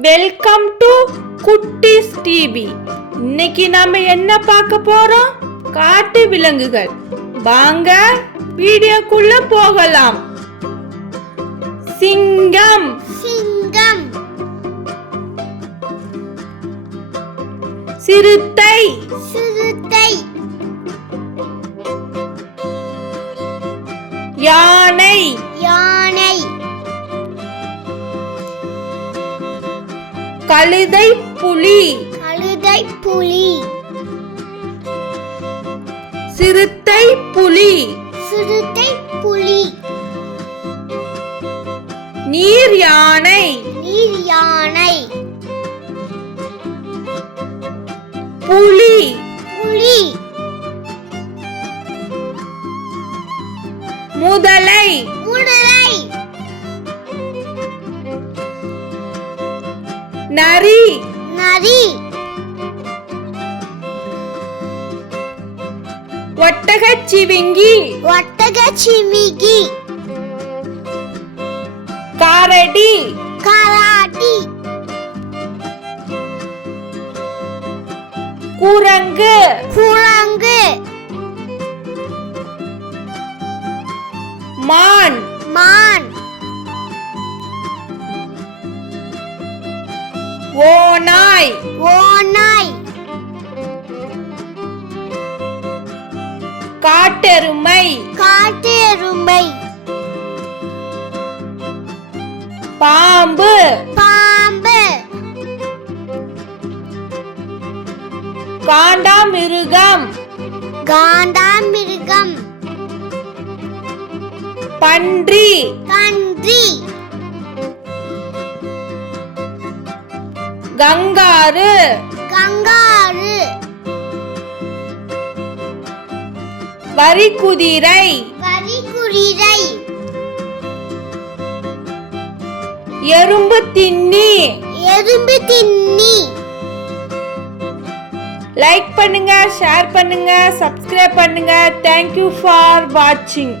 Welcome to குட்டிஸ் TV. இன்னைக்கு நாம என்ன பார்க்க போறோம்? காட்டு விலங்குகள். வாங்க வீடியோக்குள்ள போகலாம். சிங்கம், சிங்கம், சிறுத்தை, சிறுத்தை, யானை, யானை, கழுதை, புலி, கழுதை, புலி, சிறுத்தை, புலி, சிறுத்தை, புலி, நீர் யானை, நீர் யானை, புலி, புலி, முதலை, முதலை, நரி, நரி, ஒட்டகச்சிவிங்கி, ஒட்டகச்சிவிங்கி, கரடி, கராடி, குரங்கு, குரங்கு, மான், மான், ஓநாய், ஓநாய், காட்டெருமை, காட்டெருமை, பாம்பு, பாம்பு, காண்டாமிருகம், காண்டாமிருகம், பன்றி, பன்றி, கங்காரு, கங்காரு, வரிக்குதிரை, வரிக்குதிரை, எறும்பு தின்னி. எறும்பு தின்னி. லைக் பண்ணுங்க, ஷேர் பண்ணுங்க, சப்ஸ்கிரைப் பண்ணுங்க. தேங்க்யூ ஃபார் வாட்சிங்.